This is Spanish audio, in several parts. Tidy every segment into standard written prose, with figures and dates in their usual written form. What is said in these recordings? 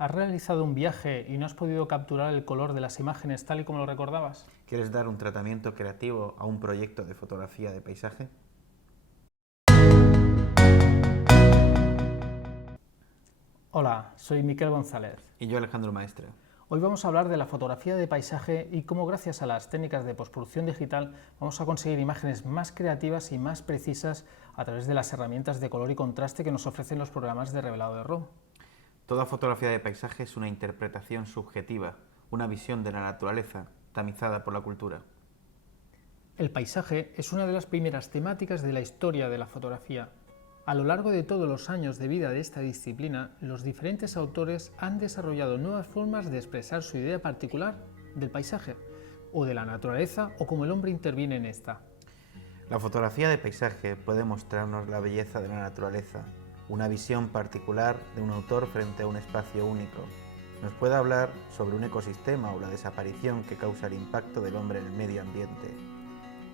¿Has realizado un viaje y no has podido capturar el color de las imágenes tal y como lo recordabas? ¿Quieres dar un tratamiento creativo a un proyecto de fotografía de paisaje? Hola, soy Miquel González. Y yo, Alejandro Maestre. Hoy vamos a hablar de la fotografía de paisaje y cómo gracias a las técnicas de postproducción digital vamos a conseguir imágenes más creativas y más precisas a través de las herramientas de color y contraste que nos ofrecen los programas de revelado de RAW. Toda fotografía de paisaje es una interpretación subjetiva, una visión de la naturaleza, tamizada por la cultura. El paisaje es una de las primeras temáticas de la historia de la fotografía. A lo largo de todos los años de vida de esta disciplina, los diferentes autores han desarrollado nuevas formas de expresar su idea particular del paisaje, o de la naturaleza, o cómo el hombre interviene en esta. La fotografía de paisaje puede mostrarnos la belleza de la naturaleza, una visión particular de un autor frente a un espacio único. Nos puede hablar sobre un ecosistema o la desaparición que causa el impacto del hombre en el medio ambiente.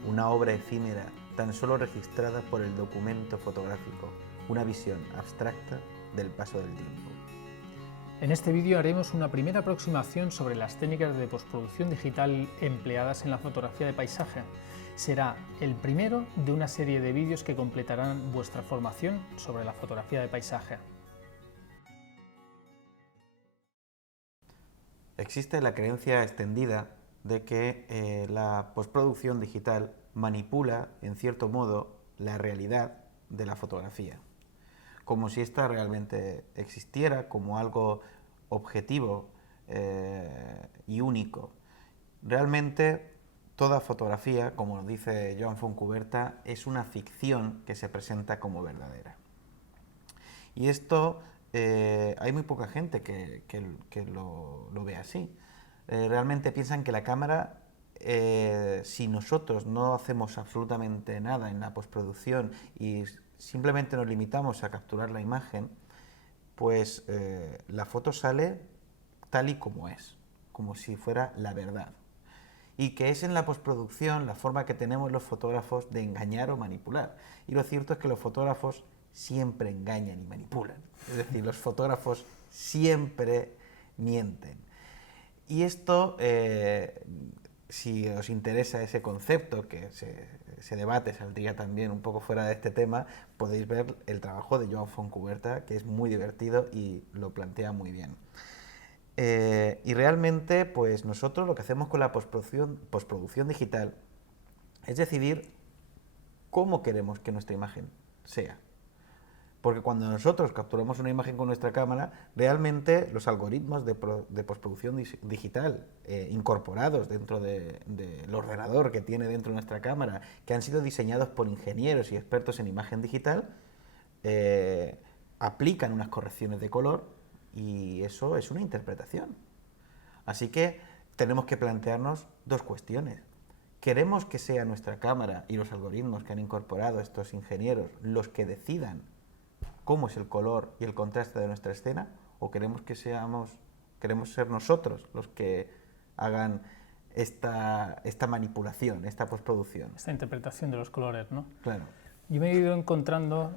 Una obra efímera, tan solo registrada por el documento fotográfico, una visión abstracta del paso del tiempo. En este vídeo haremos una primera aproximación sobre las técnicas de postproducción digital empleadas en la fotografía de paisaje. Será el primero de una serie de vídeos que completarán vuestra formación sobre la fotografía de paisaje. Existe la creencia extendida de que la postproducción digital manipula, en cierto modo, la realidad de la fotografía, como si ésta realmente existiera como algo objetivo y único. Realmente, toda fotografía, como dice Joan Fontcuberta, es una ficción que se presenta como verdadera. Y esto hay muy poca gente que lo ve así. Realmente piensan que la cámara, si nosotros no hacemos absolutamente nada en la postproducción y simplemente nos limitamos a capturar la imagen, pues la foto sale tal y como es, como si fuera la verdad. Y que es en la postproducción la forma que tenemos los fotógrafos de engañar o manipular. Y lo cierto es que los fotógrafos siempre engañan y manipulan. Es decir, los fotógrafos siempre mienten. Y esto, si os interesa ese concepto, que se debate, saldría también un poco fuera de este tema, podéis ver el trabajo de Joan Fontcuberta, que es muy divertido y lo plantea muy bien. Y realmente, pues nosotros lo que hacemos con la postproducción digital es decidir cómo queremos que nuestra imagen sea. Porque cuando nosotros capturamos una imagen con nuestra cámara, realmente los algoritmos de postproducción digital incorporados dentro del ordenador que tiene dentro de nuestra cámara, que han sido diseñados por ingenieros y expertos en imagen digital, aplican unas correcciones de color y eso es una interpretación. Así que tenemos que plantearnos dos cuestiones. ¿Queremos que sea nuestra cámara y los algoritmos que han incorporado estos ingenieros los que decidan cómo es el color y el contraste de nuestra escena? ¿O queremos ser nosotros los que hagan esta manipulación, esta postproducción? Esta interpretación de los colores, ¿no? Claro. Yo me he ido encontrando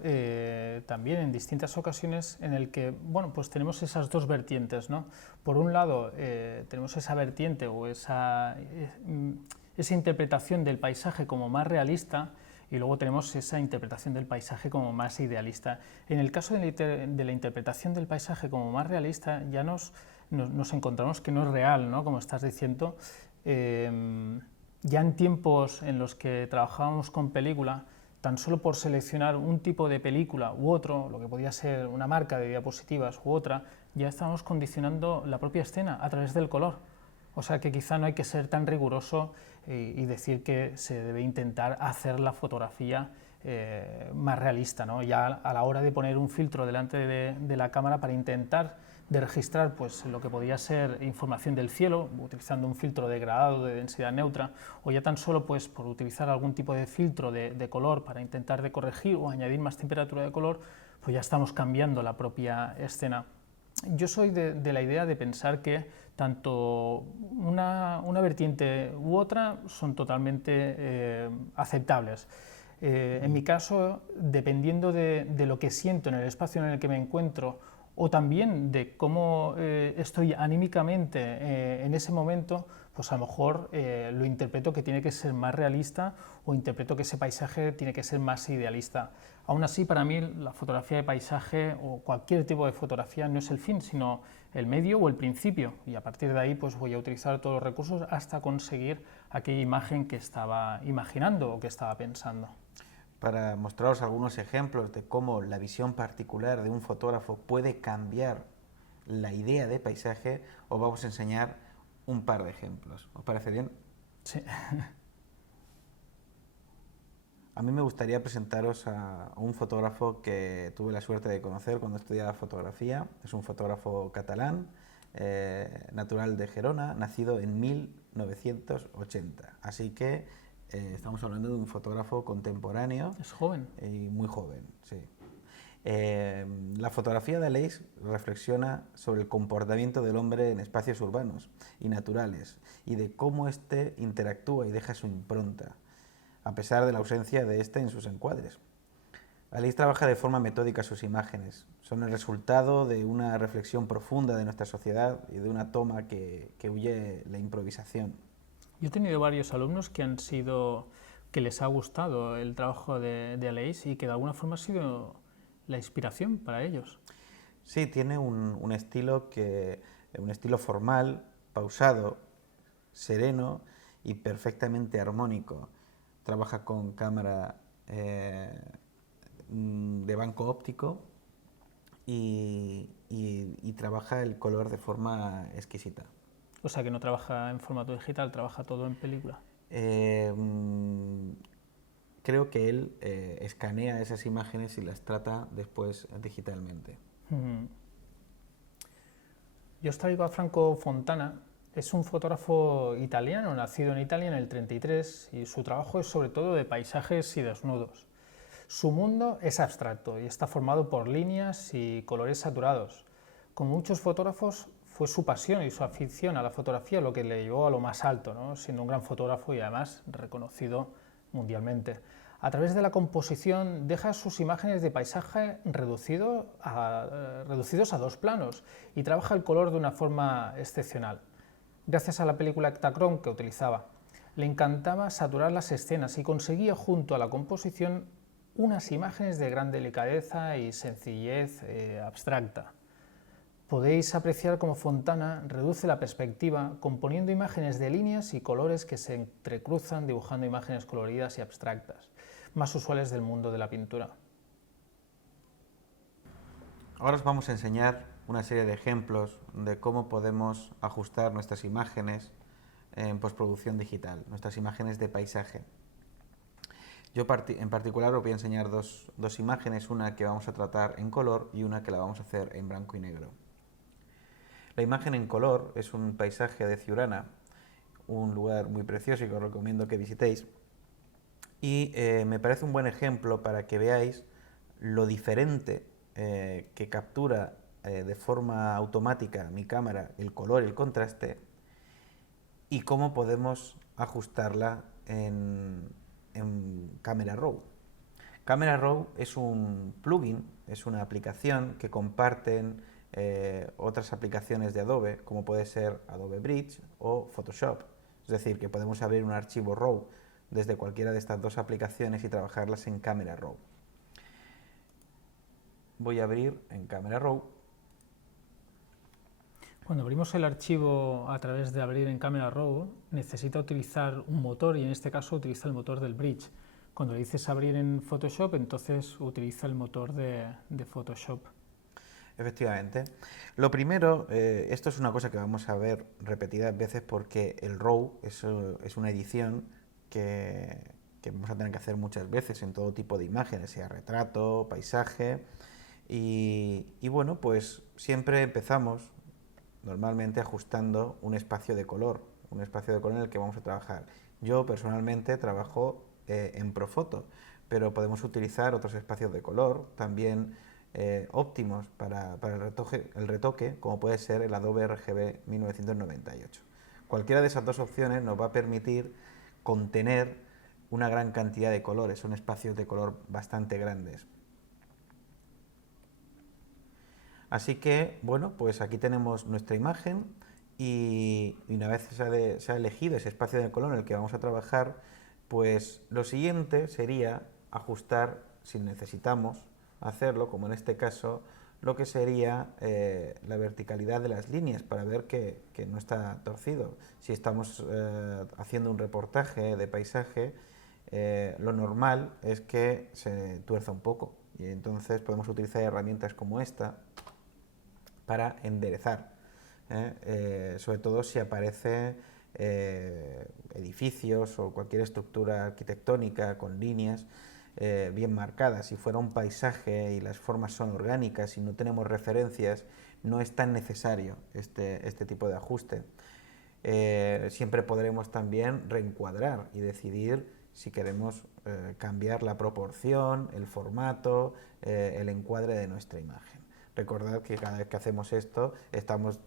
también en distintas ocasiones en el que, bueno, pues tenemos esas dos vertientes, ¿no? Por un lado, tenemos esa vertiente o esa interpretación del paisaje como más realista, y luego tenemos esa interpretación del paisaje como más idealista. En el caso de la interpretación del paisaje como más realista, ya nos encontramos que no es real, ¿no? Como estás diciendo. Ya en tiempos en los que trabajábamos con película, tan solo por seleccionar un tipo de película u otro, lo que podía ser una marca de diapositivas u otra, ya estábamos condicionando la propia escena a través del color. O sea que quizá no hay que ser tan riguroso y decir que se debe intentar hacer la fotografía más realista, ¿no? Ya a la hora de poner un filtro delante de la cámara para intentar de registrar pues, lo que podía ser información del cielo, utilizando un filtro degradado de densidad neutra, o ya tan solo pues, por utilizar algún tipo de filtro de color para intentar de corregir o añadir más temperatura de color, pues ya estamos cambiando la propia escena. Yo soy de la idea de pensar que tanto una vertiente u otra son totalmente aceptables. En mi caso, dependiendo de lo que siento en el espacio en el que me encuentro o también de cómo estoy anímicamente en ese momento, pues a lo mejor lo interpreto que tiene que ser más realista o interpreto que ese paisaje tiene que ser más idealista. Aún así, para mí, la fotografía de paisaje o cualquier tipo de fotografía no es el fin, sino el medio o el principio, y a partir de ahí pues voy a utilizar todos los recursos hasta conseguir aquella imagen que estaba imaginando o que estaba pensando. Para mostraros algunos ejemplos de cómo la visión particular de un fotógrafo puede cambiar la idea de paisaje, os vamos a enseñar un par de ejemplos. ¿Os parece bien? Sí. A mí me gustaría presentaros a un fotógrafo que tuve la suerte de conocer cuando estudiaba fotografía. Es un fotógrafo catalán, natural de Gerona, nacido en 1980. Así que estamos hablando de un fotógrafo contemporáneo. Es joven. Y muy joven, sí. La fotografía de Aleix reflexiona sobre el comportamiento del hombre en espacios urbanos y naturales y de cómo éste interactúa y deja su impronta, a pesar de la ausencia de éste en sus encuadres. Aleix trabaja de forma metódica sus imágenes. Son el resultado de una reflexión profunda de nuestra sociedad y de una toma que huye la improvisación. Yo he tenido varios alumnos que les ha gustado el trabajo de Aleix y que de alguna forma ha sido la inspiración para ellos. Sí, tiene un estilo formal, pausado, sereno y perfectamente armónico. Trabaja con cámara de banco óptico y trabaja el color de forma exquisita. O sea que no trabaja en formato digital, trabaja todo en película. Creo que él escanea esas imágenes y las trata después digitalmente. Yo os traigo a Franco Fontana. Es un fotógrafo italiano, nacido en Italia en el 33, y su trabajo es sobre todo de paisajes y desnudos. Su mundo es abstracto y está formado por líneas y colores saturados. Como muchos fotógrafos, fue su pasión y su afición a la fotografía lo que le llevó a lo más alto, ¿no? Siendo un gran fotógrafo y además reconocido mundialmente. A través de la composición deja sus imágenes de paisaje reducidos a dos planos y trabaja el color de una forma excepcional. Gracias a la película Ektachrome que utilizaba, le encantaba saturar las escenas y conseguía junto a la composición unas imágenes de gran delicadeza y sencillez abstracta. Podéis apreciar cómo Fontana reduce la perspectiva componiendo imágenes de líneas y colores que se entrecruzan dibujando imágenes coloridas y abstractas, más usuales del mundo de la pintura. Ahora os vamos a enseñar una serie de ejemplos de cómo podemos ajustar nuestras imágenes en postproducción digital, nuestras imágenes de paisaje. Yo en particular os voy a enseñar dos imágenes, una que vamos a tratar en color y una que la vamos a hacer en blanco y negro. La imagen en color es un paisaje de Ciurana, un lugar muy precioso y que os recomiendo que visitéis. Y me parece un buen ejemplo para que veáis lo diferente que captura de forma automática mi cámara el color y el contraste y cómo podemos ajustarla en Camera Raw. Camera Raw es un plugin, es una aplicación que comparten otras aplicaciones de Adobe, como puede ser Adobe Bridge o Photoshop. Es decir, que podemos abrir un archivo RAW desde cualquiera de estas dos aplicaciones y trabajarlas en Camera Raw. Voy a abrir en Camera Raw. Cuando abrimos el archivo a través de abrir en Camera Raw, necesita utilizar un motor y en este caso utiliza el motor del Bridge. Cuando le dices abrir en Photoshop, entonces utiliza el motor de Photoshop. Efectivamente. Lo primero, esto es una cosa que vamos a ver repetidas veces porque el RAW es una edición que vamos a tener que hacer muchas veces en todo tipo de imágenes, sea retrato, paisaje. Y bueno, pues siempre empezamos normalmente ajustando un espacio de color en el que vamos a trabajar. Yo personalmente trabajo en Profoto, pero podemos utilizar otros espacios de color también óptimos para el retoque, como puede ser el Adobe RGB 1998. Cualquiera de esas dos opciones nos va a permitir contener una gran cantidad de colores, son espacios de color bastante grandes. Así que, bueno, pues aquí tenemos nuestra imagen y una vez se ha elegido ese espacio de color en el que vamos a trabajar, pues lo siguiente sería ajustar, si necesitamos hacerlo, como en este caso, lo que sería la verticalidad de las líneas para ver que no está torcido. Si estamos haciendo un reportaje de paisaje, lo normal es que se tuerza un poco y entonces podemos utilizar herramientas como esta para enderezar, sobre todo si aparece edificios o cualquier estructura arquitectónica con líneas bien marcadas. Si fuera un paisaje y las formas son orgánicas y no tenemos referencias, no es tan necesario este tipo de ajuste. Siempre podremos también reencuadrar y decidir si queremos cambiar la proporción, el formato, el encuadre de nuestra imagen. Recordad que cada vez que hacemos esto estamos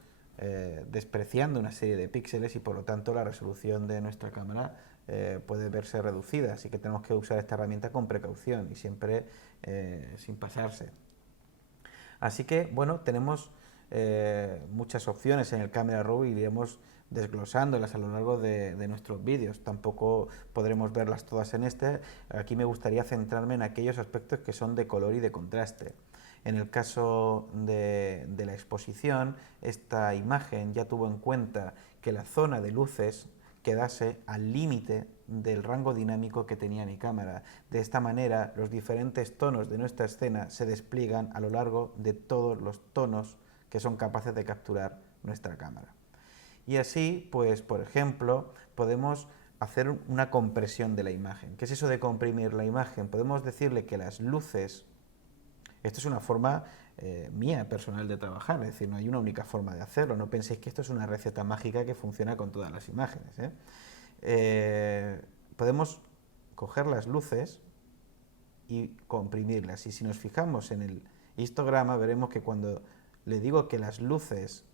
despreciando una serie de píxeles y por lo tanto la resolución de nuestra cámara puede verse reducida, así que tenemos que usar esta herramienta con precaución y siempre sin pasarse. Así que, bueno, tenemos muchas opciones en el Camera Raw y iremos desglosándolas a lo largo de nuestros vídeos. Tampoco podremos verlas todas en este. Aquí me gustaría centrarme en aquellos aspectos que son de color y de contraste. En el caso de la exposición, esta imagen ya tuvo en cuenta que la zona de luces quedase al límite del rango dinámico que tenía mi cámara. De esta manera, los diferentes tonos de nuestra escena se despliegan a lo largo de todos los tonos que son capaces de capturar nuestra cámara. Y así, pues, por ejemplo, podemos hacer una compresión de la imagen. ¿Qué es eso de comprimir la imagen? Podemos decirle que las luces, esto es una forma mía personal de trabajar, es decir, no hay una única forma de hacerlo, no penséis que esto es una receta mágica que funciona con todas las imágenes. Podemos coger las luces y comprimirlas, y si nos fijamos en el histograma veremos que cuando le digo que las luces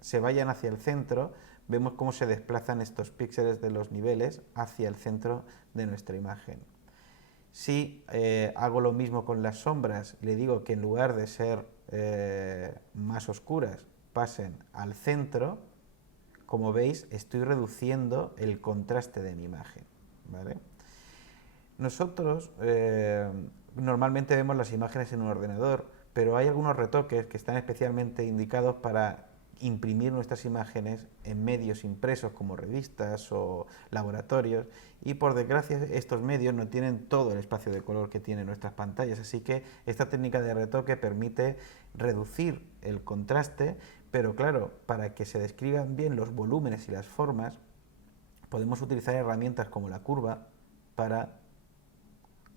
se vayan hacia el centro, vemos cómo se desplazan estos píxeles de los niveles hacia el centro de nuestra imagen. Si hago lo mismo con las sombras, le digo que en lugar de ser más oscuras, pasen al centro, como veis, estoy reduciendo el contraste de mi imagen, ¿vale? Nosotros normalmente vemos las imágenes en un ordenador, pero hay algunos retoques que están especialmente indicados para imprimir nuestras imágenes en medios impresos como revistas o laboratorios, y por desgracia estos medios no tienen todo el espacio de color que tienen nuestras pantallas, así que esta técnica de retoque permite reducir el contraste, pero claro, para que se describan bien los volúmenes y las formas podemos utilizar herramientas como la curva para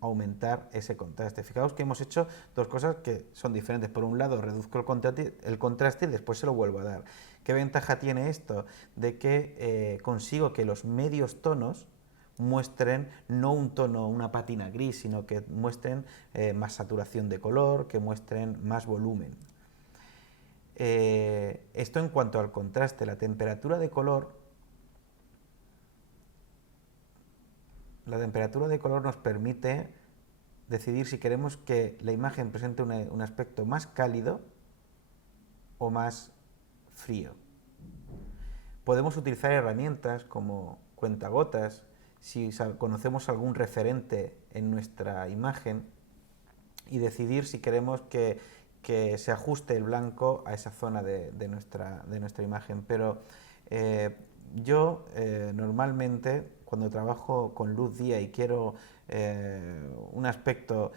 aumentar ese contraste. Fijaos que hemos hecho dos cosas que son diferentes. Por un lado, reduzco el contraste y después se lo vuelvo a dar. ¿Qué ventaja tiene esto? De que consigo que los medios tonos muestren no un tono, una pátina gris, sino que muestren más saturación de color, que muestren más volumen. Esto en cuanto al contraste. La temperatura de color nos permite decidir si queremos que la imagen presente un aspecto más cálido o más frío. Podemos utilizar herramientas como cuentagotas si conocemos algún referente en nuestra imagen y decidir si queremos que se ajuste el blanco a esa zona de nuestra imagen. Pero yo normalmente cuando trabajo con luz día y quiero un aspecto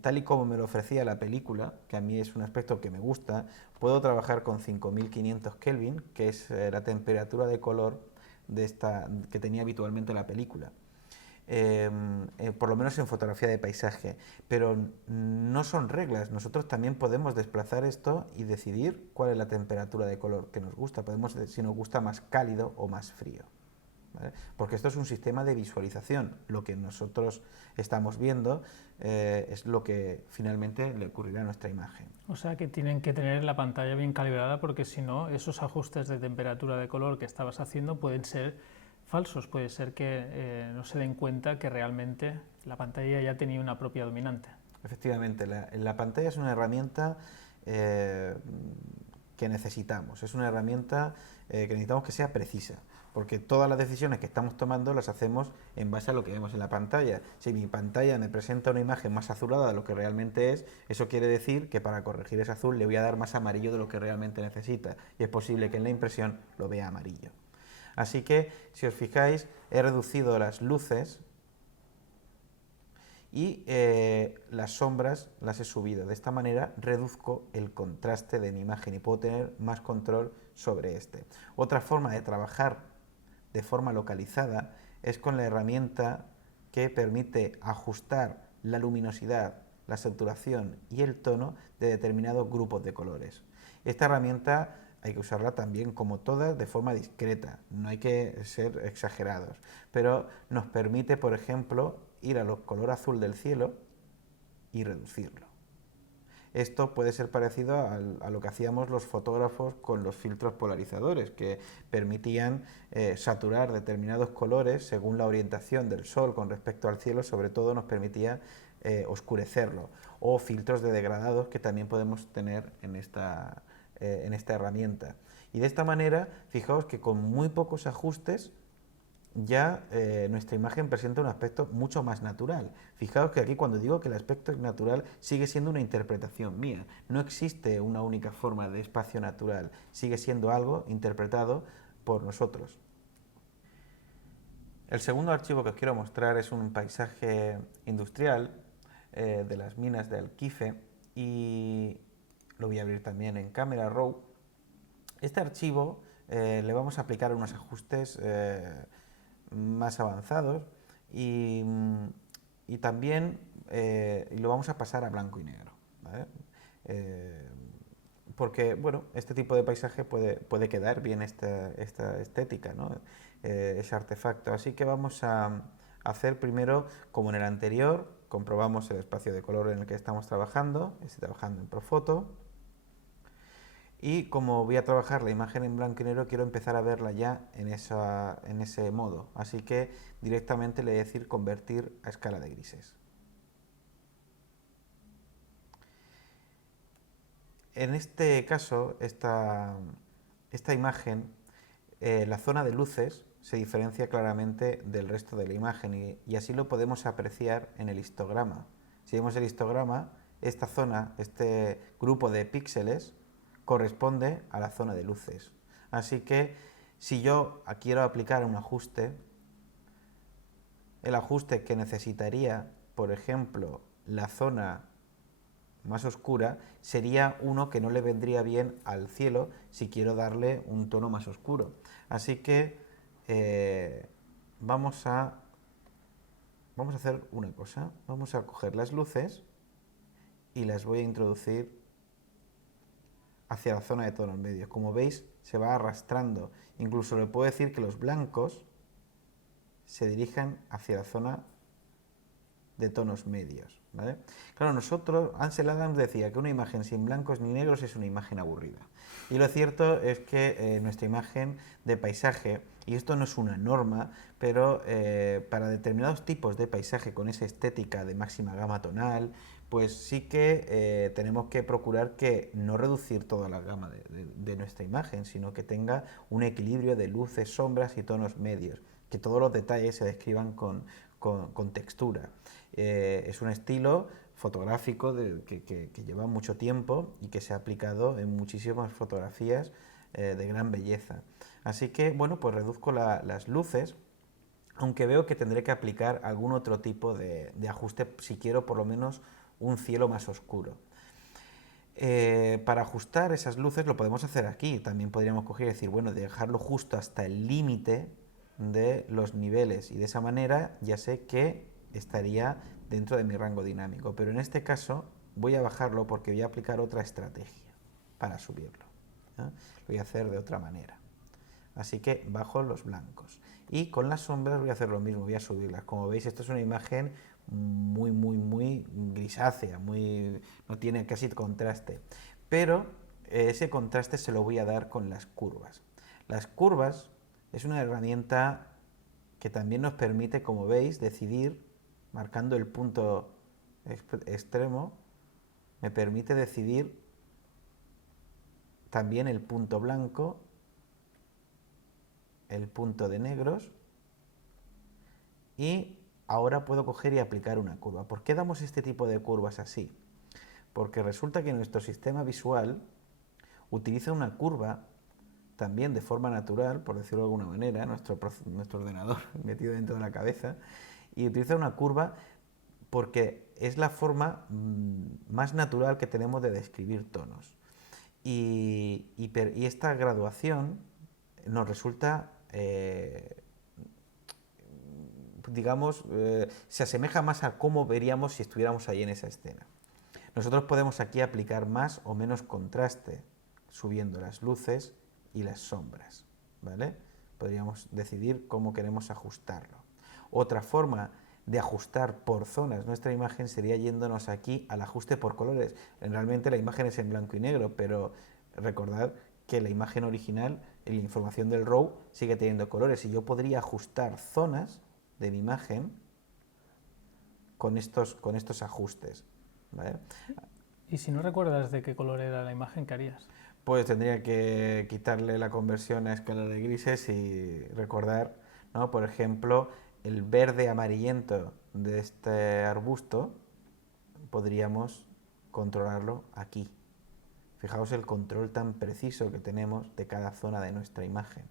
tal y como me lo ofrecía la película, que a mí es un aspecto que me gusta, puedo trabajar con 5500 Kelvin, que es la temperatura de color que tenía habitualmente la película. Por lo menos en fotografía de paisaje, pero no son reglas. Nosotros también podemos desplazar esto y decidir cuál es la temperatura de color que nos gusta. Podemos decir si nos gusta más cálido o más frío, ¿vale? Porque esto es un sistema de visualización. Lo que nosotros estamos viendo es lo que finalmente le ocurrirá a nuestra imagen. O sea que tienen que tener la pantalla bien calibrada, porque si no, esos ajustes de temperatura de color que estabas haciendo pueden ser falsos. Puede ser que no se den cuenta que realmente la pantalla ya tenía una propia dominante. efectivamente, la pantalla es una herramienta eh, que necesitamos, es una herramienta que necesitamos que sea precisa, porque todas las decisiones que estamos tomando las hacemos en base a lo que vemos en la pantalla. Si mi pantalla me presenta una imagen más azulada de lo que realmente es, eso quiere decir que para corregir ese azul le voy a dar más amarillo de lo que realmente necesita, y es posible que en la impresión lo vea amarillo. Así que, si os fijáis, he reducido las luces y las sombras las he subido. De esta manera reduzco el contraste de mi imagen y puedo tener más control sobre este. Otra forma de trabajar de forma localizada es con la herramienta que permite ajustar la luminosidad, la saturación y el tono de determinados grupos de colores. Esta herramienta hay que usarla también, como todas, de forma discreta, no hay que ser exagerados, pero nos permite, por ejemplo, ir al color azul del cielo y reducirlo. Esto puede ser parecido a lo que hacíamos los fotógrafos con los filtros polarizadores, que permitían saturar determinados colores según la orientación del sol con respecto al cielo, sobre todo nos permitía oscurecerlo, o filtros de degradados que también podemos tener en esta herramienta. Y de esta manera, fijaos que con muy pocos ajustes ya nuestra imagen presenta un aspecto mucho más natural. Fijaos que aquí cuando digo que el aspecto es natural sigue siendo una interpretación mía. No existe una única forma de espacio natural, sigue siendo algo interpretado por nosotros. El segundo archivo que os quiero mostrar es un paisaje industrial de las minas de Alquife y lo voy a abrir también en Camera Raw. Este archivo le vamos a aplicar unos ajustes más avanzados y también lo vamos a pasar a blanco y negro, ¿vale? Porque bueno, este tipo de paisaje puede quedar bien esta estética, ¿no? Ese artefacto. Así que vamos a hacer primero, como en el anterior, comprobamos el espacio de color en el que estamos trabajando. Estoy trabajando en Profoto. Y como voy a trabajar la imagen en blanco y negro, quiero empezar a verla ya en ese modo. Así que directamente le voy a decir convertir a escala de grises. En este caso, esta imagen, la zona de luces se diferencia claramente del resto de la imagen y así lo podemos apreciar en el histograma. Si vemos el histograma, esta zona, este grupo de píxeles, corresponde a la zona de luces. Así que si yo quiero aplicar un ajuste, el ajuste que necesitaría, por ejemplo, la zona más oscura, sería uno que no le vendría bien al cielo si quiero darle un tono más oscuro. Así que vamos a hacer una cosa. Vamos a coger las luces y las voy a introducir hacia la zona de tonos medios. Como veis, se va arrastrando. Incluso le puedo decir que los blancos se dirijan hacia la zona de tonos medios, ¿vale? Claro, Ansel Adams decía que una imagen sin blancos ni negros es una imagen aburrida. Y lo cierto es que nuestra imagen de paisaje, y esto no es una norma, pero para determinados tipos de paisaje con esa estética de máxima gama tonal, pues sí que tenemos que procurar que no reducir toda la gama de nuestra imagen, sino que tenga un equilibrio de luces, sombras y tonos medios, que todos los detalles se describan con textura. Es un estilo fotográfico que lleva mucho tiempo y que se ha aplicado en muchísimas fotografías de gran belleza. Así que, bueno, pues reduzco las luces, aunque veo que tendré que aplicar algún otro tipo de ajuste si quiero por lo menos un cielo más oscuro. Para ajustar esas luces lo podemos hacer aquí. También podríamos coger y decir, bueno, dejarlo justo hasta el límite de los niveles y de esa manera ya sé que estaría dentro de mi rango dinámico, pero en este caso voy a bajarlo porque voy a aplicar otra estrategia para subirlo, ¿no? Lo voy a hacer de otra manera. Así que bajo los blancos y con las sombras voy a hacer lo mismo, voy a subirlas. Como veis, esto es una imagen muy grisácea, no tiene casi contraste, pero ese contraste se lo voy a dar con las curvas. Las curvas es una herramienta que también nos permite, como veis, decidir, marcando el punto extremo me permite decidir también el punto blanco, el punto de negros, y ahora puedo coger y aplicar una curva. ¿Por qué damos este tipo de curvas así? Porque resulta que nuestro sistema visual utiliza una curva también de forma natural, por decirlo de alguna manera, nuestro ordenador metido dentro de la cabeza, y utiliza una curva porque es la forma más natural que tenemos de describir tonos. Y esta graduación nos resulta, digamos, se asemeja más a cómo veríamos si estuviéramos ahí en esa escena. Nosotros podemos aquí aplicar más o menos contraste, subiendo las luces y las sombras, ¿vale? Podríamos decidir cómo queremos ajustarlo. Otra forma de ajustar por zonas nuestra imagen sería yéndonos aquí al ajuste por colores. Realmente la imagen es en blanco y negro, pero recordad que la imagen original, la información del RAW, sigue teniendo colores y yo podría ajustar zonas de mi imagen con estos ajustes, ¿vale? Y si no recuerdas de qué color era la imagen, ¿qué harías? Pues tendría que quitarle la conversión a escala de grises y recordar, ¿no? Por ejemplo, el verde amarillento de este arbusto podríamos controlarlo aquí. Fijaos el control tan preciso que tenemos de cada zona de nuestra imagen.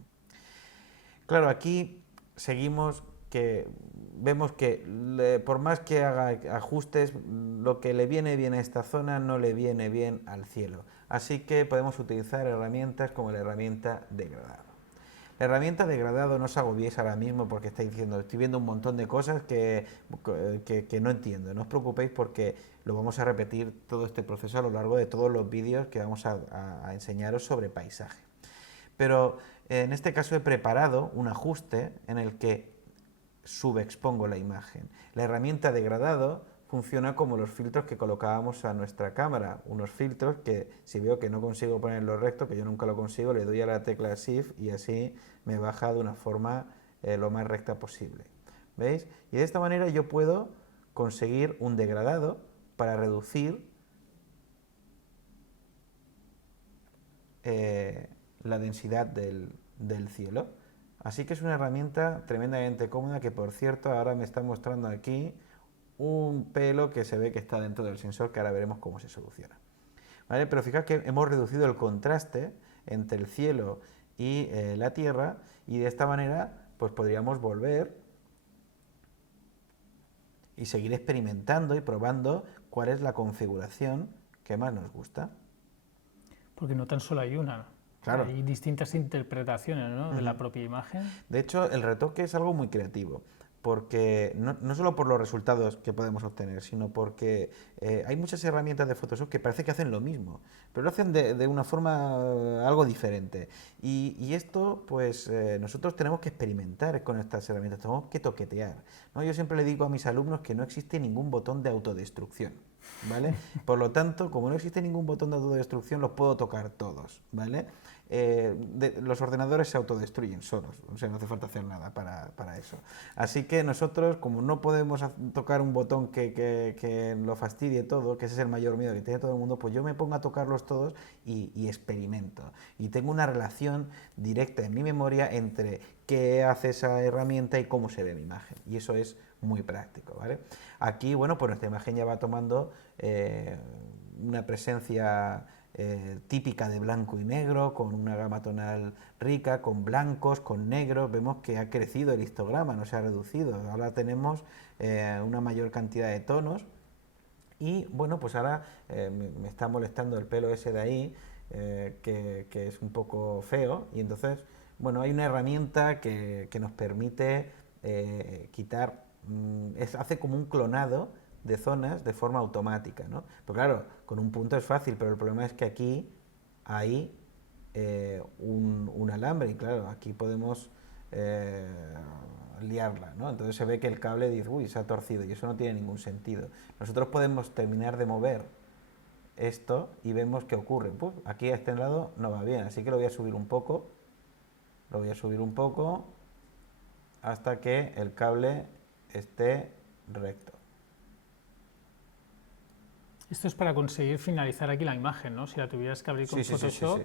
Claro, aquí seguimos que vemos que por más que haga ajustes, lo que le viene bien a esta zona no le viene bien al cielo. Así que podemos utilizar herramientas como la herramienta degradado. La herramienta degradado, no os agobiéis ahora mismo porque estáis diciendo, estoy viendo un montón de cosas que no entiendo. No os preocupéis porque lo vamos a repetir todo este proceso a lo largo de todos los vídeos que vamos a enseñaros sobre paisaje. Pero en este caso he preparado un ajuste en el que subexpongo la imagen. La herramienta degradado funciona como los filtros que colocábamos a nuestra cámara, unos filtros que si veo que no consigo ponerlo recto, que yo nunca lo consigo, le doy a la tecla Shift y así me baja de una forma lo más recta posible. ¿Veis? Y de esta manera yo puedo conseguir un degradado para reducir la densidad del cielo. Así que es una herramienta tremendamente cómoda que, por cierto, ahora me está mostrando aquí un pelo que se ve que está dentro del sensor, que ahora veremos cómo se soluciona. ¿Vale? Pero fijaos que hemos reducido el contraste entre el cielo y la tierra y de esta manera pues podríamos volver y seguir experimentando y probando cuál es la configuración que más nos gusta. Porque no tan solo hay una, Claro. hay distintas interpretaciones, ¿no?, de la propia imagen. De hecho, el retoque es algo muy creativo, porque no solo por los resultados que podemos obtener, sino porque hay muchas herramientas de Photoshop que parece que hacen lo mismo, pero lo hacen de una forma algo diferente. Y esto, pues nosotros tenemos que experimentar con estas herramientas, tenemos que toquetear, ¿no? Yo siempre le digo a mis alumnos que no existe ningún botón de autodestrucción, ¿vale? Por lo tanto, como no existe ningún botón de autodestrucción, los puedo tocar todos, ¿vale? Los ordenadores se autodestruyen solos, o sea, no hace falta hacer nada para eso. Así que nosotros, como no podemos tocar un botón que lo fastidie todo, que ese es el mayor miedo que tiene todo el mundo, pues yo me pongo a tocarlos todos y experimento. Y tengo una relación directa en mi memoria entre qué hace esa herramienta y cómo se ve mi imagen. Y eso es muy práctico, ¿vale? Aquí, bueno, pues nuestra imagen ya va tomando una presencia típica de blanco y negro, con una gama tonal rica, con blancos, con negros. Vemos que ha crecido el histograma, no se ha reducido. Ahora tenemos una mayor cantidad de tonos y bueno, pues ahora me está molestando el pelo ese de ahí, que es un poco feo, y entonces, bueno, hay una herramienta que nos permite quitar, hace como un clonado de zonas de forma automática, ¿no? Pero claro, con un punto es fácil, pero el problema es que aquí hay un alambre y claro, aquí podemos liarla, ¿no? Entonces se ve que el cable dice, uy, se ha torcido y eso no tiene ningún sentido. Nosotros podemos terminar de mover esto y vemos qué ocurre. Pues aquí a este lado no va bien, así que lo voy a subir un poco, hasta que el cable esté recto. Esto es para conseguir finalizar aquí la imagen, ¿no? Si la tuvieras que abrir con Photoshop,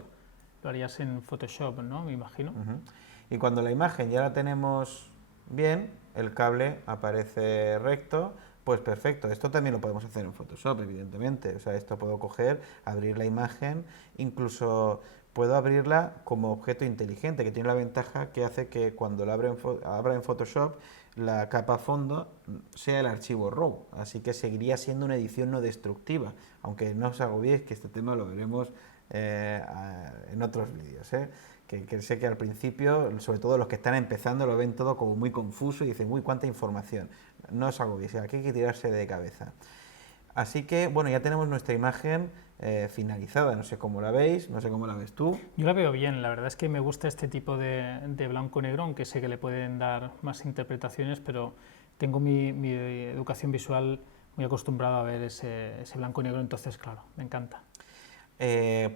lo harías en Photoshop, ¿no? Me imagino. Y cuando la imagen ya la tenemos bien, el cable aparece recto, pues perfecto. Esto también lo podemos hacer en Photoshop, evidentemente. O sea, esto puedo coger, abrir la imagen, incluso puedo abrirla como objeto inteligente, que tiene la ventaja que hace que cuando la abra en Photoshop, la capa fondo sea el archivo RAW. Así que seguiría siendo una edición no destructiva, aunque no os agobiéis, que este tema lo veremos en otros vídeos. Que sé que al principio, sobre todo los que están empezando, lo ven todo como muy confuso y dicen, uy, cuánta información. No os agobiéis, aquí hay que tirarse de cabeza. Así que, bueno, ya tenemos nuestra imagen finalizada. No sé cómo la veis, no sé cómo la ves tú. Yo la veo bien, la verdad es que me gusta este tipo de blanco-negro, aunque sé que le pueden dar más interpretaciones, pero tengo mi educación visual muy acostumbrada a ver ese blanco-negro, entonces, claro, me encanta.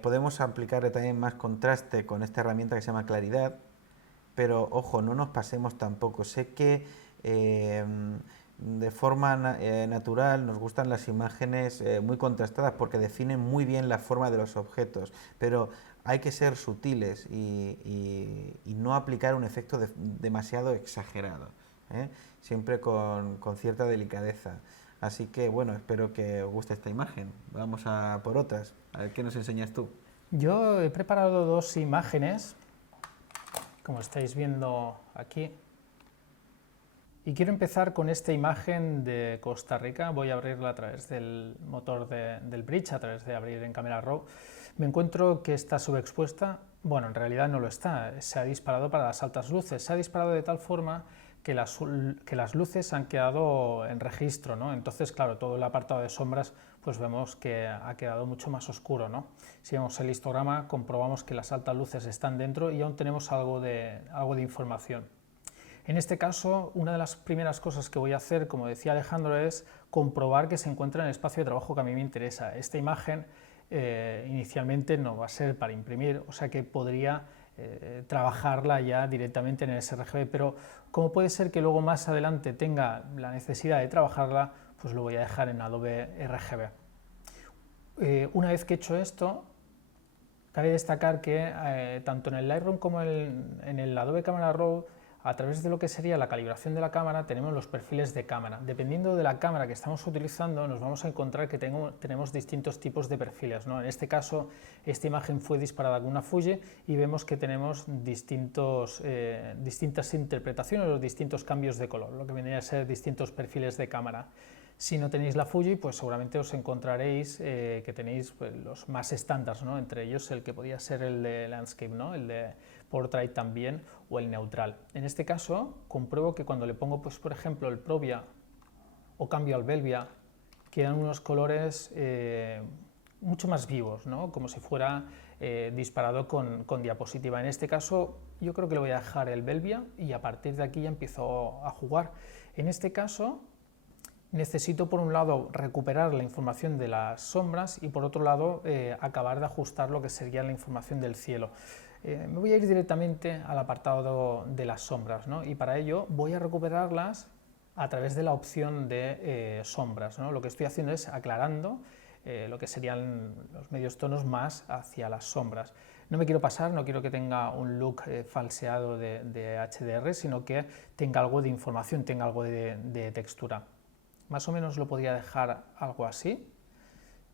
Podemos aplicarle también más contraste con esta herramienta que se llama claridad, pero ojo, no nos pasemos tampoco. Sé que de forma natural nos gustan las imágenes muy contrastadas porque definen muy bien la forma de los objetos, pero hay que ser sutiles y no aplicar un efecto demasiado exagerado, ¿eh? Siempre con cierta delicadeza. Así que bueno, espero que os guste esta imagen. Vamos a por otras. A ver qué nos enseñas tú. Yo he preparado dos imágenes, como estáis viendo aquí, y quiero empezar con esta imagen de Costa Rica. Voy a abrirla a través del motor del Bridge, a través de abrir en Camera Raw. Me encuentro que está subexpuesta. Bueno, en realidad no lo está, se ha disparado para las altas luces. Se ha disparado de tal forma que las luces han quedado en registro, ¿no? Entonces, claro, todo el apartado de sombras, pues vemos que ha quedado mucho más oscuro, ¿no? Si vemos el histograma, comprobamos que las altas luces están dentro y aún tenemos algo de información. En este caso, una de las primeras cosas que voy a hacer, como decía Alejandro, es comprobar que se encuentra en el espacio de trabajo que a mí me interesa. Esta imagen inicialmente no va a ser para imprimir, o sea que podría trabajarla ya directamente en el sRGB, pero como puede ser que luego más adelante tenga la necesidad de trabajarla, pues lo voy a dejar en Adobe RGB. Una vez que he hecho esto, cabe destacar que tanto en el Lightroom como en el Adobe Camera Raw, a través de lo que sería la calibración de la cámara, tenemos los perfiles de cámara. Dependiendo de la cámara que estamos utilizando, nos vamos a encontrar que tenemos distintos tipos de perfiles, ¿no? En este caso, esta imagen fue disparada con una Fuji y vemos que tenemos distintas interpretaciones o distintos cambios de color, lo que vendría a ser distintos perfiles de cámara. Si no tenéis la Fuji, pues seguramente os encontraréis que tenéis pues, los más estándares, ¿no? Entre ellos el que podría ser el de Landscape, ¿no? El de Portrait también, o el neutral. En este caso, compruebo que cuando le pongo, pues, por ejemplo, el Provia o cambio al Belvia, quedan unos colores mucho más vivos, ¿no? Como si fuera disparado con diapositiva. En este caso, yo creo que le voy a dejar el Belvia y a partir de aquí ya empiezo a jugar. En este caso, necesito por un lado recuperar la información de las sombras y por otro lado acabar de ajustar lo que sería la información del cielo. Me voy a ir directamente al apartado de las sombras, ¿no? Y para ello voy a recuperarlas a través de la opción de sombras, ¿no? Lo que estoy haciendo es aclarando lo que serían los medios tonos más hacia las sombras. No me quiero pasar, no quiero que tenga un look falseado de HDR, sino que tenga algo de información, tenga algo de textura. Más o menos lo podría dejar algo así.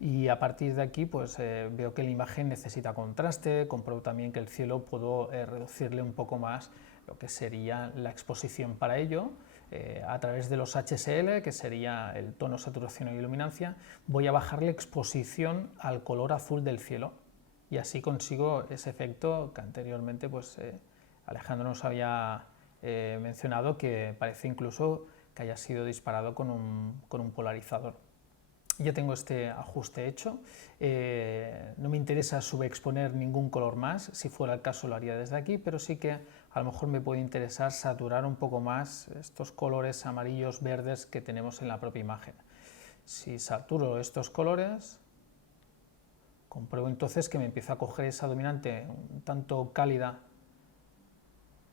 Y a partir de aquí pues veo que la imagen necesita contraste, compruebo también que el cielo puedo reducirle un poco más lo que sería la exposición para ello. A través de los HSL, que sería el tono, saturación e iluminancia, voy a bajar la exposición al color azul del cielo y así consigo ese efecto que anteriormente pues, Alejandro nos había mencionado, que parece incluso que haya sido disparado con un polarizador. Ya tengo este ajuste hecho, no me interesa subexponer ningún color más, si fuera el caso lo haría desde aquí, pero sí que a lo mejor me puede interesar saturar un poco más estos colores amarillos, verdes que tenemos en la propia imagen. Si saturo estos colores, compruebo entonces que me empieza a coger esa dominante un tanto cálida,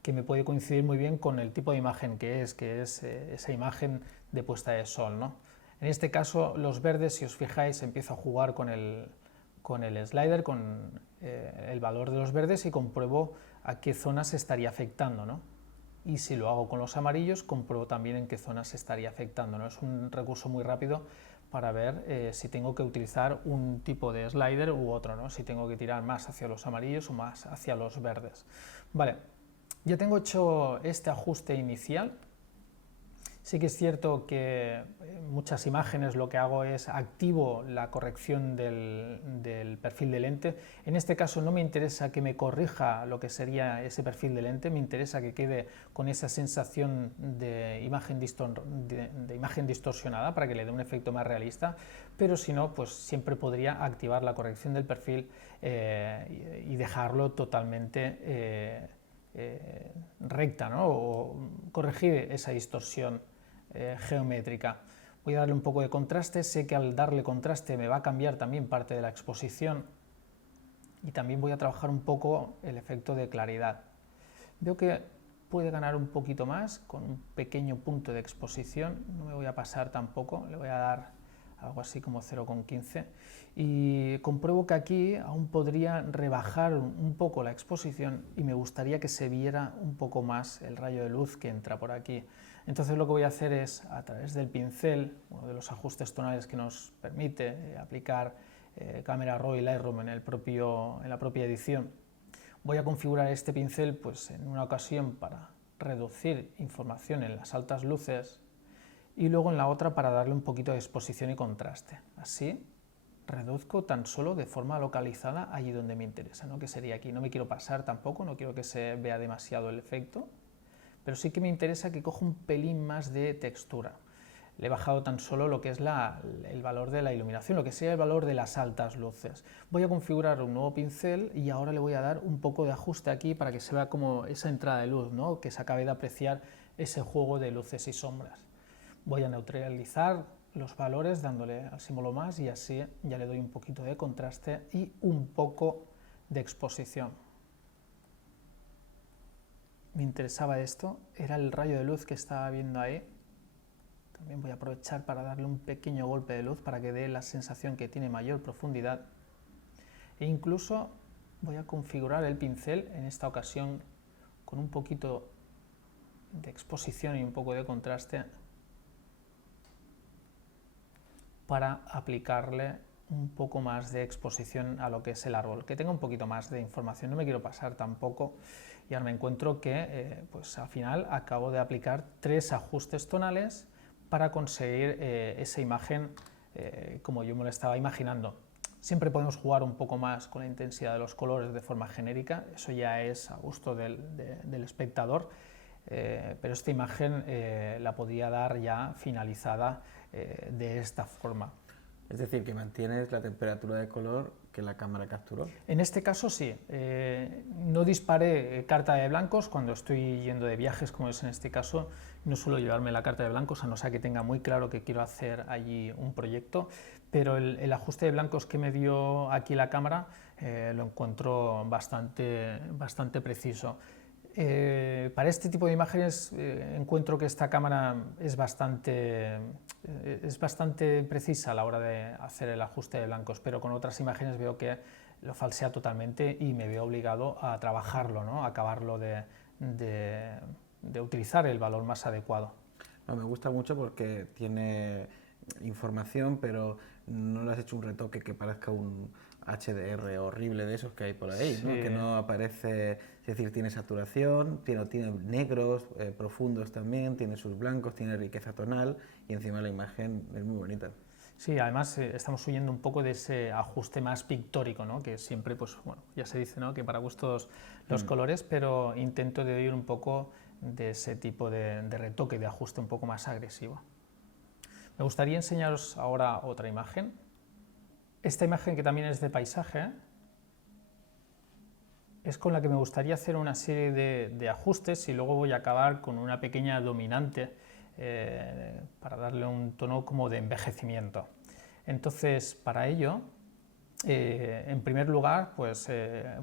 que me puede coincidir muy bien con el tipo de imagen que es esa imagen de puesta de sol, ¿no? En este caso, los verdes, si os fijáis, empiezo a jugar con el slider, con el valor de los verdes y compruebo a qué zonas se estaría afectando, ¿no? Y si lo hago con los amarillos, compruebo también en qué zonas se estaría afectando, ¿no? Es un recurso muy rápido para ver si tengo que utilizar un tipo de slider u otro, ¿no? Si tengo que tirar más hacia los amarillos o más hacia los verdes. Vale, ya tengo hecho este ajuste inicial. Sí que es cierto que en muchas imágenes lo que hago es activo la corrección del perfil de lente. En este caso no me interesa que me corrija lo que sería ese perfil de lente, me interesa que quede con esa sensación de imagen distorsionada para que le dé un efecto más realista, pero si no, pues siempre podría activar la corrección del perfil y dejarlo totalmente recta, ¿no? O corregir esa distorsión geométrica. Voy a darle un poco de contraste, sé que al darle contraste me va a cambiar también parte de la exposición y también voy a trabajar un poco el efecto de claridad. Veo que puede ganar un poquito más con un pequeño punto de exposición, no me voy a pasar tampoco, le voy a dar algo así como 0,15 y compruebo que aquí aún podría rebajar un poco la exposición y me gustaría que se viera un poco más el rayo de luz que entra por aquí. Entonces lo que voy a hacer es, a través del pincel, uno de los ajustes tonales que nos permite aplicar Camera Raw y Lightroom en la propia edición, voy a configurar este pincel pues, en una ocasión para reducir información en las altas luces y luego en la otra para darle un poquito de exposición y contraste. Así reduzco tan solo de forma localizada allí donde me interesa, ¿no? Que sería aquí. No me quiero pasar tampoco, no quiero que se vea demasiado el efecto, pero sí que me interesa que coja un pelín más de textura. Le he bajado tan solo lo que es el valor de la iluminación, lo que sea el valor de las altas luces. Voy a configurar un nuevo pincel y ahora le voy a dar un poco de ajuste aquí para que se vea como esa entrada de luz, ¿no? Que se acabe de apreciar ese juego de luces y sombras. Voy a neutralizar los valores dándole al símbolo más y así ya le doy un poquito de contraste y un poco de exposición. Me interesaba esto, era el rayo de luz que estaba viendo ahí. También voy a aprovechar para darle un pequeño golpe de luz para que dé la sensación que tiene mayor profundidad. E incluso voy a configurar el pincel, en esta ocasión con un poquito de exposición y un poco de contraste, para aplicarle un poco más de exposición a lo que es el árbol, que tenga un poquito más de información. No me quiero pasar tampoco y ahora me encuentro que pues al final acabo de aplicar 3 ajustes tonales para conseguir esa imagen como yo me lo estaba imaginando. Siempre podemos jugar un poco más con la intensidad de los colores de forma genérica, eso ya es a gusto del espectador, pero esta imagen la podía dar ya finalizada de esta forma. Es decir, que mantienes la temperatura de color que la cámara capturó. En este caso sí, no disparé carta de blancos cuando estoy yendo de viajes, como es en este caso, no suelo llevarme la carta de blancos, a no ser que tenga muy claro que quiero hacer allí un proyecto, pero el ajuste de blancos que me dio aquí la cámara lo encuentro bastante preciso. Para este tipo de imágenes encuentro que esta cámara es bastante precisa a la hora de hacer el ajuste de blancos, pero con otras imágenes veo que lo falsea totalmente y me veo obligado a trabajarlo, ¿no? A acabarlo de utilizar el valor más adecuado. No, me gusta mucho porque tiene información, pero no le has hecho un retoque que parezca un HDR horrible de esos que hay por ahí, sí, ¿no? Que no aparece, es decir, tiene saturación, tiene negros profundos también, tiene sus blancos, tiene riqueza tonal y encima la imagen es muy bonita. Sí, además estamos huyendo un poco de ese ajuste más pictórico, ¿no? Que siempre, pues bueno, ya se dice, ¿no? Que para gustos los colores, pero intento de oír un poco de ese tipo de retoque, de ajuste un poco más agresivo. Me gustaría enseñaros ahora otra imagen. Esta imagen, que también es de paisaje, es con la que me gustaría hacer una serie de ajustes y luego voy a acabar con una pequeña dominante para darle un tono como de envejecimiento. Entonces, para ello, en primer lugar, pues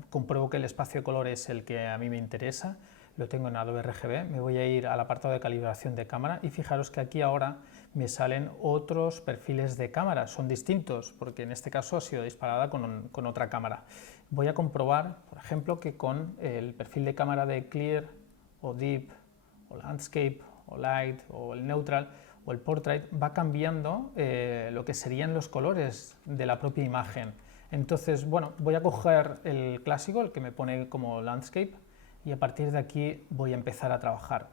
compruebo que el espacio de color es el que a mí me interesa, lo tengo en Adobe RGB, me voy a ir al apartado de calibración de cámara y fijaros que aquí ahora me salen otros perfiles de cámara, son distintos porque en este caso ha sido disparada con otra cámara. Voy a comprobar, por ejemplo, que con el perfil de cámara de Clear o Deep o Landscape o Light o el Neutral o el Portrait va cambiando lo que serían los colores de la propia imagen. Entonces, bueno, voy a coger el clásico, el que me pone como Landscape, y a partir de aquí voy a empezar a trabajar.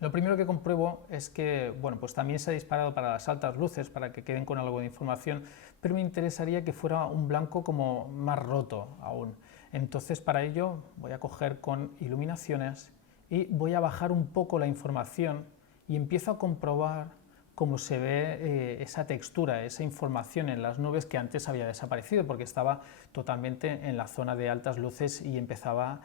Lo primero que compruebo es que, bueno, pues también se ha disparado para las altas luces, para que queden con algo de información, pero me interesaría que fuera un blanco como más roto aún. Entonces, para ello voy a coger con iluminaciones y voy a bajar un poco la información y empiezo a comprobar cómo se ve esa textura, esa información en las nubes que antes había desaparecido porque estaba totalmente en la zona de altas luces y empezaba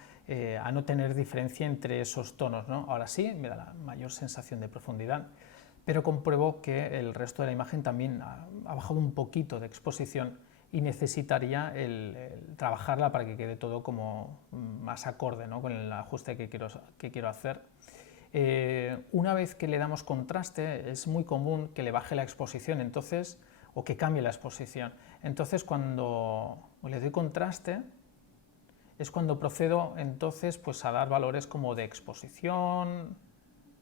a no tener diferencia entre esos tonos, ¿no? Ahora sí, me da la mayor sensación de profundidad, pero compruebo que el resto de la imagen también ha bajado un poquito de exposición y necesitaría trabajarla para que quede todo como más acorde, ¿no? Con el ajuste que quiero hacer. Una vez que le damos contraste es muy común que le baje la exposición o que cambie la exposición. Entonces cuando le doy contraste es cuando procedo entonces pues a dar valores como de exposición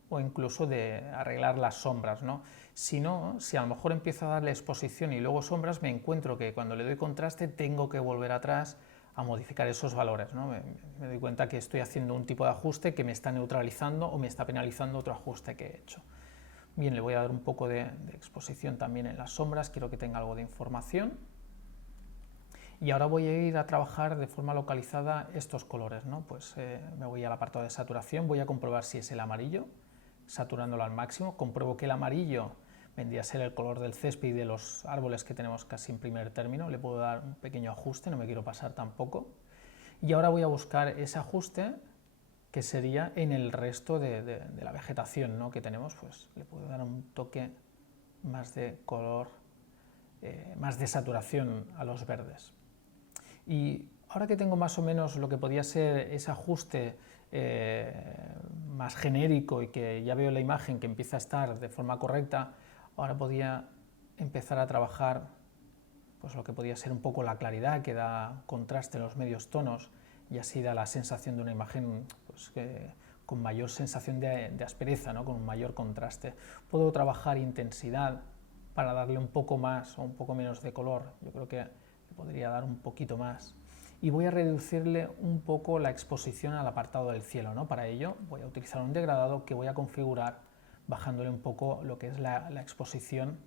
o incluso de arreglar las sombras, ¿no? Si no, si a lo mejor empiezo a darle exposición y luego sombras, me encuentro que cuando le doy contraste tengo que volver atrás a modificar esos valores, ¿no? Me doy cuenta que estoy haciendo un tipo de ajuste que me está neutralizando o me está penalizando otro ajuste que he hecho. Bien, le voy a dar un poco de exposición también en las sombras, quiero que tenga algo de información. Y ahora voy a ir a trabajar de forma localizada estos colores, ¿no? Pues me voy al apartado de saturación, voy a comprobar si es el amarillo, saturándolo al máximo, compruebo que el amarillo vendría a ser el color del césped y de los árboles que tenemos casi en primer término, le puedo dar un pequeño ajuste, no me quiero pasar tampoco. Y ahora voy a buscar ese ajuste que sería en el resto de la vegetación, ¿no? Que tenemos, pues le puedo dar un toque más de color, más de saturación a los verdes. Y ahora que tengo más o menos lo que podía ser ese ajuste más genérico y que ya veo la imagen que empieza a estar de forma correcta, ahora podía empezar a trabajar pues lo que podía ser un poco la claridad que da contraste en los medios tonos y así da la sensación de una imagen pues, con mayor sensación de aspereza, ¿no? Con un mayor contraste. Puedo trabajar intensidad para darle un poco más o un poco menos de color, yo creo que le podría dar un poquito más. Y voy a reducirle un poco la exposición al apartado del cielo, ¿no? Para ello voy a utilizar un degradado que voy a configurar bajándole un poco lo que es la exposición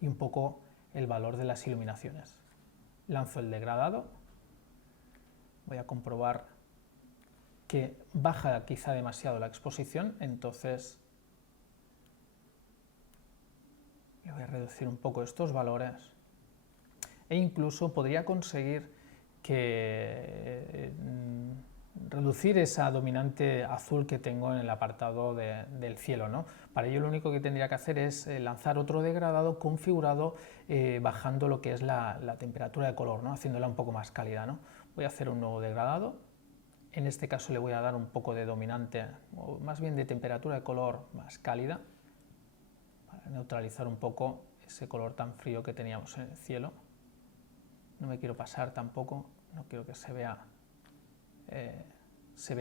y un poco el valor de las iluminaciones. Lanzo el degradado, voy a comprobar que baja quizá demasiado la exposición, entonces le voy a reducir un poco estos valores e incluso podría conseguir que reducir esa dominante azul que tengo en el apartado del cielo, ¿no? Para ello lo único que tendría que hacer es lanzar otro degradado configurado bajando lo que es la temperatura de color, ¿no? Haciéndola un poco más cálida, ¿no? Voy a hacer un nuevo degradado, en este caso le voy a dar un poco de dominante, o más bien de temperatura de color más cálida, para neutralizar un poco ese color tan frío que teníamos en el cielo. No me quiero pasar tampoco, no quiero que se vea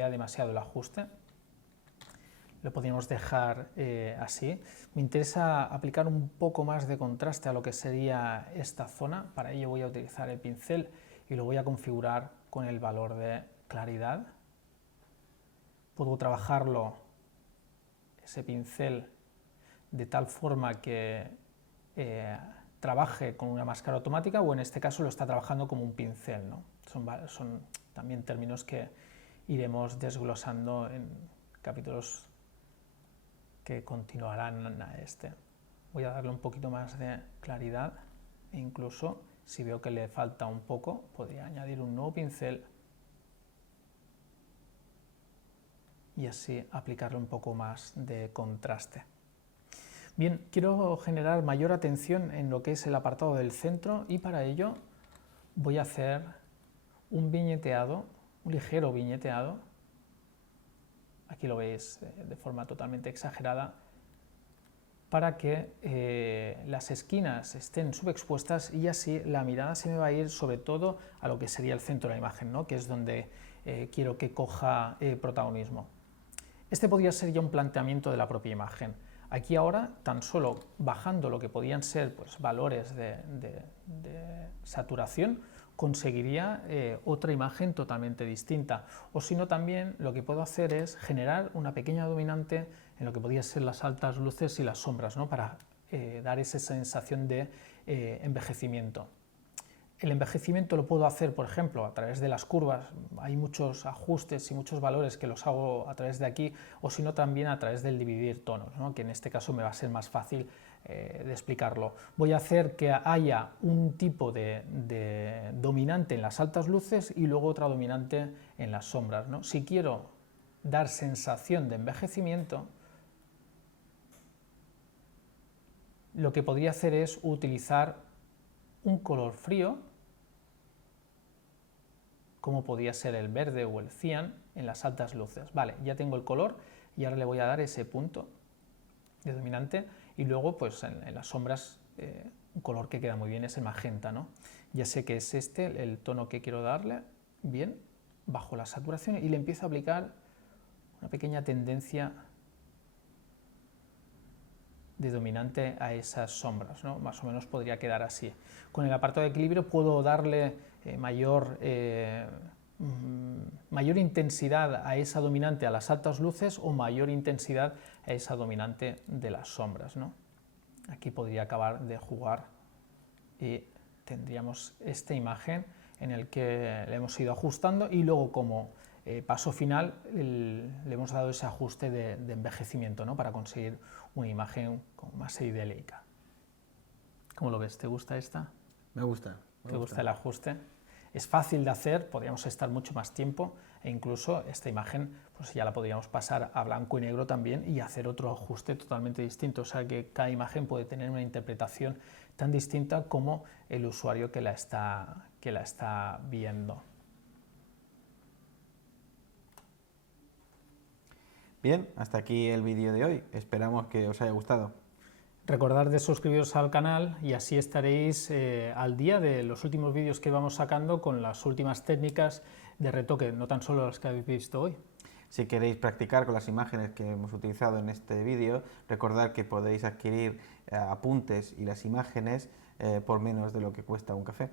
demasiado el ajuste. Lo podríamos dejar así. Me interesa aplicar un poco más de contraste a lo que sería esta zona. Para ello voy a utilizar el pincel y lo voy a configurar con el valor de claridad. Puedo trabajarlo, ese pincel, de tal forma que trabaje con una máscara automática o en este caso lo está trabajando como un pincel, ¿no? Son también términos que iremos desglosando en capítulos que continuarán a este. Voy a darle un poquito más de claridad e incluso si veo que le falta un poco podría añadir un nuevo pincel y así aplicarle un poco más de contraste. Bien, quiero generar mayor atención en lo que es el apartado del centro y para ello voy a hacer un viñeteado, un ligero viñeteado aquí lo veis de forma totalmente exagerada, para que las esquinas estén subexpuestas y así la mirada se me va a ir sobre todo a lo que sería el centro de la imagen, ¿no? Que es donde quiero que coja protagonismo. Este podría ser ya un planteamiento de la propia imagen. Aquí ahora, tan solo bajando lo que podían ser pues, valores de saturación, conseguiría otra imagen totalmente distinta. O si no, también lo que puedo hacer es generar una pequeña dominante en lo que podían ser las altas luces y las sombras, ¿no? Para dar esa sensación de envejecimiento. El envejecimiento lo puedo hacer, por ejemplo, a través de las curvas. Hay muchos ajustes y muchos valores que los hago a través de aquí, o si no también a través del dividir tonos, ¿no? Que en este caso me va a ser más fácil de explicarlo. Voy a hacer que haya un tipo de dominante en las altas luces y luego otra dominante en las sombras, ¿no? Si quiero dar sensación de envejecimiento, lo que podría hacer es utilizar un color frío, como podía ser el verde o el cian en las altas luces. Vale, ya tengo el color y ahora le voy a dar ese punto de dominante y luego pues en las sombras un color que queda muy bien es el magenta, ¿no? Ya sé que es este el tono que quiero darle, bien, bajo la saturación y le empiezo a aplicar una pequeña tendencia de dominante a esas sombras, ¿no? Más o menos podría quedar así. Con el apartado de equilibrio puedo darle mayor intensidad a esa dominante a las altas luces o mayor intensidad a esa dominante de las sombras, ¿no? Aquí podría acabar de jugar y tendríamos esta imagen en el que le hemos ido ajustando y luego como paso final le hemos dado ese ajuste de envejecimiento, ¿no? Para conseguir una imagen más idílica. ¿Cómo lo ves? ¿Te gusta esta? Me gusta. ¿Te gusta el ajuste? Es fácil de hacer, podríamos estar mucho más tiempo e incluso esta imagen pues ya la podríamos pasar a blanco y negro también y hacer otro ajuste totalmente distinto, o sea que cada imagen puede tener una interpretación tan distinta como el usuario que la está viendo. Bien, hasta aquí el vídeo de hoy. Esperamos que os haya gustado. Recordad de suscribiros al canal y así estaréis al día de los últimos vídeos que vamos sacando con las últimas técnicas de retoque, no tan solo las que habéis visto hoy. Si queréis practicar con las imágenes que hemos utilizado en este vídeo, recordad que podéis adquirir apuntes y las imágenes por menos de lo que cuesta un café.